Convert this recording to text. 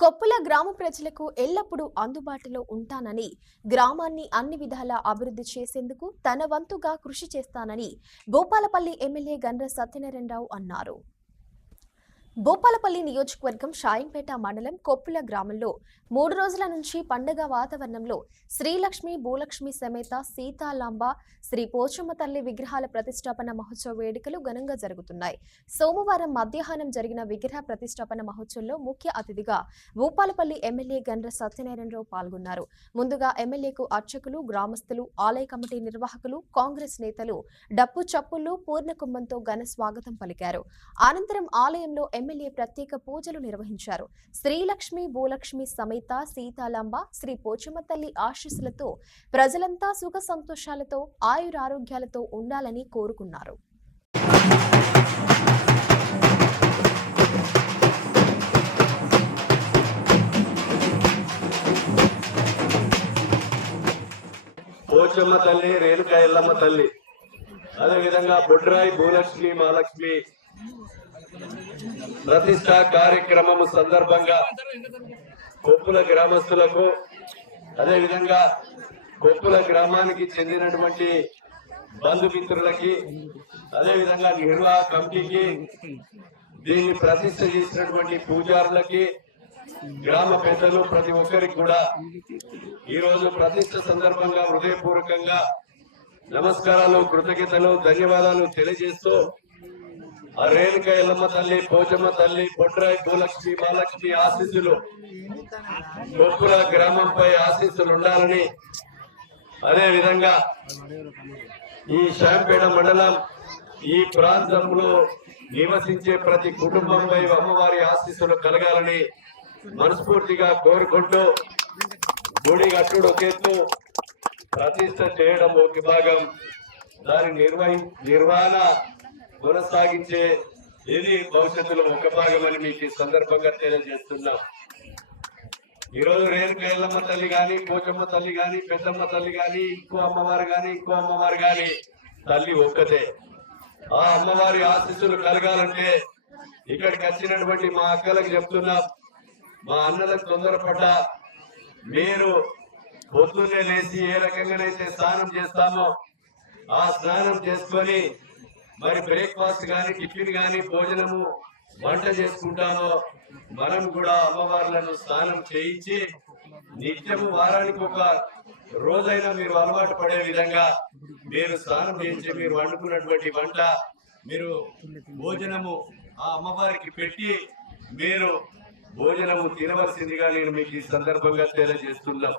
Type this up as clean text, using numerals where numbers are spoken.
కొప్పుల గ్రామ ప్రజలకు ఎల్లప్పుడూ అందుబాటులో ఉంటానని, గ్రామాన్ని అన్ని విధాలా అభివృద్ధి చేసేందుకు తన వంతుగా కృషి చేస్తానని భూపాలపల్లి ఎమ్మెల్యే గండ్ర సత్యనారాయణరావు అన్నారు. భూపాలపల్లి నియోజకవర్గం షాయంపేట మండలం కొప్పుల గ్రామంలో 3 రోజుల నుంచి పండగ వాతావరణంలో శ్రీలక్ష్మి భూలక్ష్మి సమేత సీతాలాంబ శ్రీ పోచమ్మ తల్లి విగ్రహాల ప్రతిష్టాపన మహోత్సవ వేడుకలు ఘనంగా జరుగుతున్నాయి. సోమవారం మధ్యాహ్నం జరిగిన విగ్రహ ప్రతిష్టాపన మహోత్సవంలో ముఖ్య అతిథిగా భూపాలపల్లి ఎమ్మెల్యే గండ్ర సత్యనారాయణరావు పాల్గొన్నారు. ముందుగా ఎమ్మెల్యేకు అర్చకులు, గ్రామస్తులు, ఆలయ కమిటీ నిర్వాహకులు, కాంగ్రెస్ నేతలు డప్పు చప్పుళ్లు, పూర్ణకుంభంతో ఘన స్వాగతం పలికారు. అనంతరం ఆలయంలో ఎమ్మెల్యే ప్రత్యేక పూజలు నిర్వహించారు. శ్రీలక్ష్మి భూలక్ష్మి సమేత సీతాలాంబ శ్రీ పోచమ్మ తల్లి ఆశీస్సులతో ప్రజలంతా సుఖ సంతోషాలతో ఆయురారోగ్యాలతో ఉండాలని కోరుకున్నారు. పోచమ్మ తల్లి, రేణుకా ఎల్లమ్మ తల్లి, అదేవిధంగా బొడ్రాయి భూలక్ష్మి మహాలక్ష్మి ప్రతిష్ట కార్యక్రమం సందర్భంగా కొప్పుల గ్రామస్తులకు, అదేవిధంగా కొప్పుల గ్రామానికి చెందినటువంటి బంధుమిత్రులకి, అదేవిధంగా నిర్వాహక కమిటీకి, దీన్ని ప్రతిష్ట చేసినటువంటి పూజారులకి, గ్రామ పెద్దలు ప్రతి ఒక్కరికి కూడా ఈరోజు ప్రతిష్ట సందర్భంగా హృదయపూర్వకంగా నమస్కారాలు, కృతజ్ఞతలు, ధన్యవాదాలు తెలియజేస్తూ ఆ రేణుకా ఎల్లమ్మ తల్లి, పోచమ్మ తల్లి, బొడ్రాయి భూలక్ష్మి మహాలక్ష్మి ఆశీస్సులు కొప్పుల గ్రామంపై ఆశీస్సులు ఉండాలని, అదే విధంగా ఈ షాంపేట మండలం ఈ ప్రాంతంలో నివసించే ప్రతి కుటుంబంపై అమ్మవారి ఆశీస్సులు కలగాలని మనస్ఫూర్తిగా కోరుకుంటూ, గుడి కట్టుడు ఒక ఎత్తు, ప్రతిష్ట చేయడం ఒక భాగం, దాని నిర్వహణ కొనసాగించే ఇది భవిష్యత్తులో ఒక భాగం అని మీకు ఈ సందర్భంగా తెలియజేస్తున్నాం. ఈరోజు రేణుకా ఎల్లమ్మ తల్లి గాని, పోచమ్మ తల్లి గాని, పెద్దమ్మ తల్లి గాని, ఇంకో అమ్మవారు గాని తల్లి ఒక్కతే. ఆ అమ్మవారి ఆశీస్సులు కలగాలంటే ఇక్కడికి వచ్చినటువంటి మా అక్కలకు చెప్తున్నాం, మా అన్నలకు తొందరపడ్డా మీరు పొద్దున్నే లేచి ఏ రకంగానైతే స్నానం చేస్తామో ఆ స్నానం చేసుకొని మరి బ్రేక్ఫాస్ట్ గాని, టిఫిన్ గాని, భోజనము వంట చేసుకుంటామో మనం కూడా అమ్మవార్లను స్నానం చేయించి నిత్యము వారానికి ఒక రోజైనా మీరు అలవాటు పడే విధంగా మీరు స్నానం చేయించి మీరు వండుకున్నటువంటి వంట మీరు భోజనము ఆ అమ్మవారికి పెట్టి మీరు భోజనము తినవలసిందిగా నేను మీకు ఈ సందర్భంగా తెలియజేస్తున్నాను.